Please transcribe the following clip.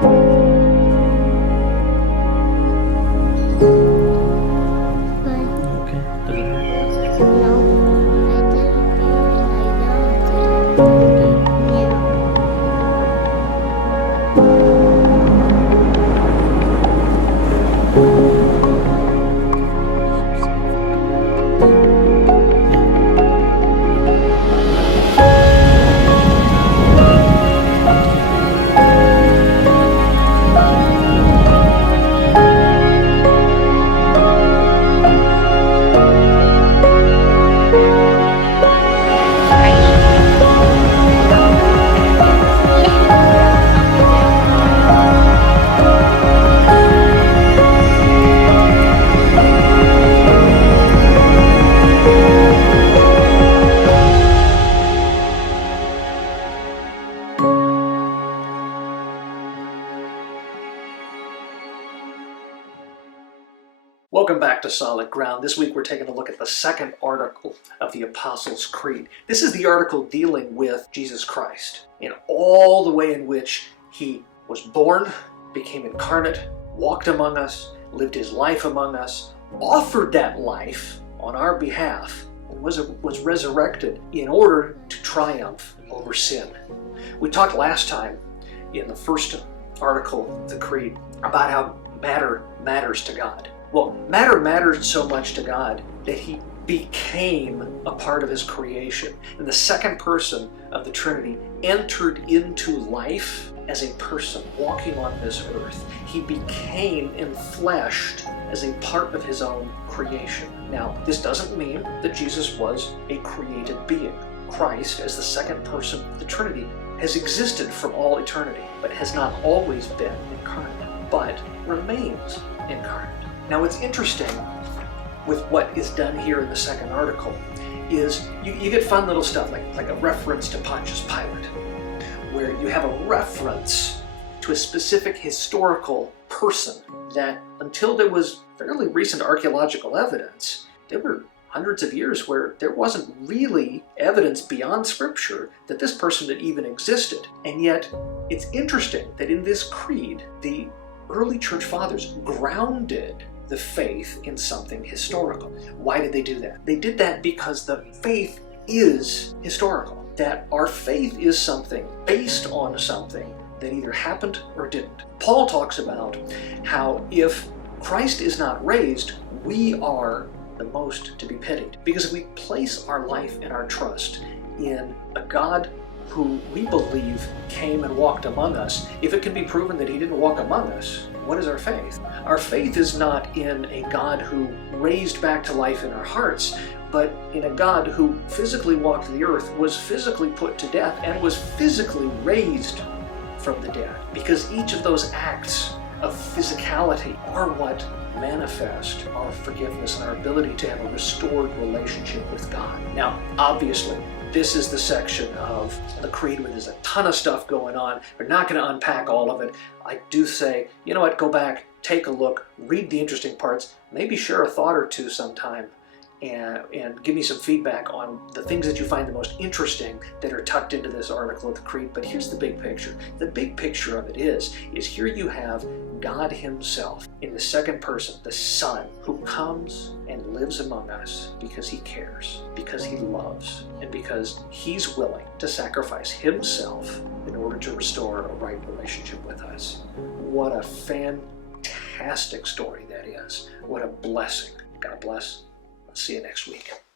Okay. Does it hurt? No, I didn't feel it lie down. Okay. Yeah. Welcome back to Solid Ground. This week we're taking a look at the second article of the Apostles' Creed. This is the article dealing with Jesus Christ in all the way in which he was born, became incarnate, walked among us, lived his life among us, offered that life on our behalf, and was resurrected in order to triumph over sin. We talked last time in the first article of the Creed about how matter matters to God. Well, matter mattered so much to God that he became a part of his creation. And the second person of the Trinity entered into life as a person walking on this earth. He became enfleshed as a part of his own creation. Now, this doesn't mean that Jesus was a created being. Christ, as the second person of the Trinity, has existed from all eternity, but has not always been incarnate, but remains incarnate. Now, what's interesting with what is done here in the second article is you get fun little stuff like a reference to Pontius Pilate, where you have a reference to a specific historical person that until there was fairly recent archaeological evidence, there were hundreds of years where there wasn't really evidence beyond Scripture that this person had even existed. And yet, it's interesting that in this creed, the early church fathers grounded the faith in something historical. Why did they do that? They did that because the faith is historical, that our faith is something based on something that either happened or didn't. Paul talks about how if Christ is not raised, we are the most to be pitied. Because if we place our life and our trust in a God who we believe came and walked among us, if it can be proven that he didn't walk among us, what is our faith? Our faith is not in a God who raised back to life in our hearts, but in a God who physically walked the earth, was physically put to death, and was physically raised from the dead. Because each of those acts of physicality are what manifest our forgiveness and our ability to have a restored relationship with God. Now, obviously, this is the section of the Creed where there's a ton of stuff going on. We're not going to unpack all of it. I do say, you know what, go back, take a look, read the interesting parts, maybe share a thought or two sometime, and give me some feedback on the things that you find the most interesting that are tucked into this article of the Creed. But here's the big picture. The big picture of it is here you have God himself in the second person, the Son, who comes and lives among us because he cares, because he loves, and because he's willing to sacrifice himself in order to restore a right relationship with us. What a fantastic story that is. What a blessing. God bless. See you next week.